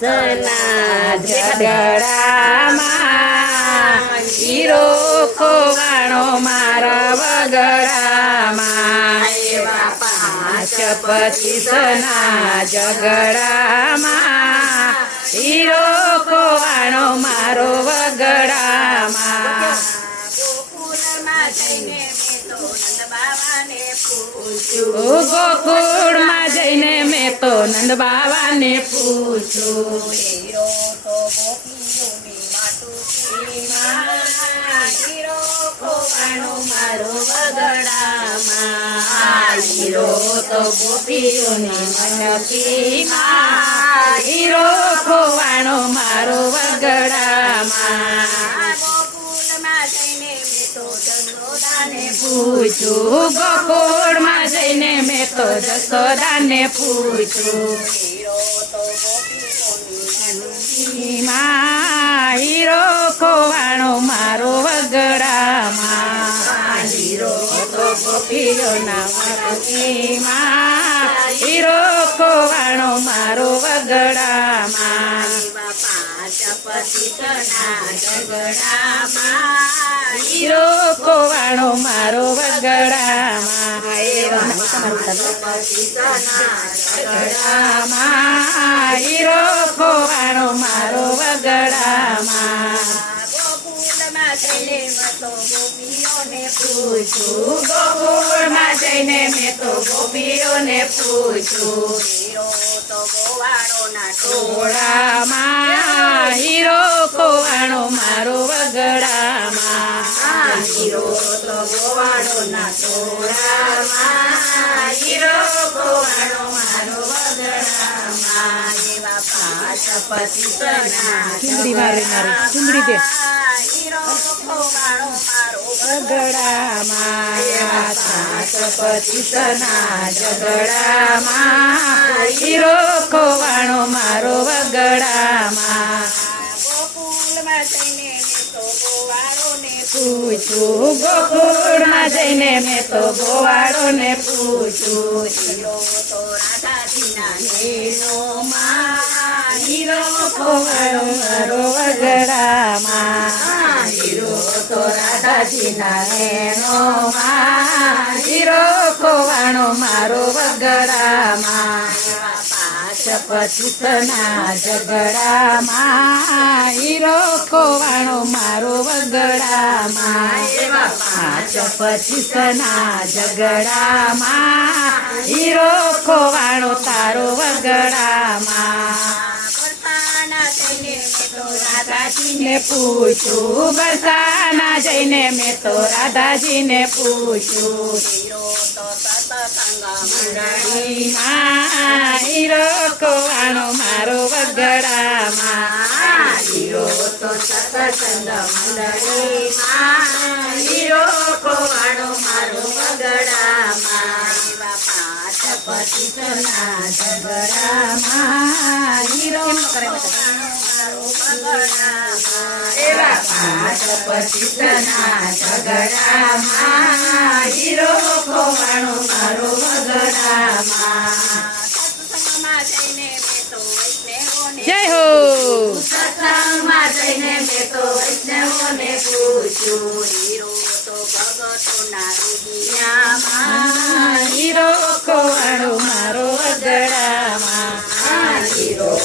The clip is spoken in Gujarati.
પચીસના ઝઘડામાં હીરો ખોવાણો મારા વગડામાં. એવા પાંચ પચીસના ઝઘડામાં હીરો ખોવાણો મારો વગડામાં. ગોકુળમાં જઈને મેં તો નંદ બાવાને પૂછ્યું. ગોકુળમાં જઈને મેં તો નંદ બાવાને પૂછ્યું હીરો તો ગોપીઓની વાટુકીમાં હીરો ખોવાણો મારો વગડામાં હીરો તો ગોપીઓની મનકીમાં હીરો ખોવાણો મારો વગડામાં. જસોદાને જઈને મેં તો જસોદાને પૂછ્યું હીરો ખોવાણો મારો વગડામાં. હીરો તો ખોવાણો મારો વગડામાં. પતિતના ઝઘડામાં મારો વગડામાં હીરો ખોવાણો મારો વગડામાં. ગોકુળમાં જઈને ગોપીઓને પૂછું. ગોકુળમાં જઈને મેં તો ગોપીઓને પૂછું. હીરો તો ગોવાળોના ટોળામાં. હીરો કોવાણો મારો વગડામાં હીરો તો મારો વગડામાં દે હીરો ગોવાળો મારો વગડામાં એવા સાત પતિતના ઝઘડામાં ખોવાણો મારો વગડામાં ગોકુલમાં થઈને તો પૂછું, ગોકુળમાં જઈને મેં તો ગોવાળોને પૂછું મારો વગડામાં, હીરો તો રાધાજીના નેનોમાં હીરો ખોવાણો મારો વગડામાં. પચીસના ઝઘડામાં હીરો ખોવાણો મારો વગડામાં પાંચ પચીસના ઝઘડામાં હીરો ખોવાણો તારો વગડામાં. રાધાજીને પૂછું બરસાના જઈને મેં તો રાધાજીને પૂછ્યું હીરો ખોવાણો મારો વગડામાં. હીરો તો સતસંગ મંડળીમાં, હીરો ખોવાણો મારો વગડામાં. પતિતના ઝઘડામાં હીરો પતિતના ઝઘડામાં હીરો જય હો. સત્સંગમાં જઈને મેં તો વૈષ્ણવોને પૂછ્યું હીરો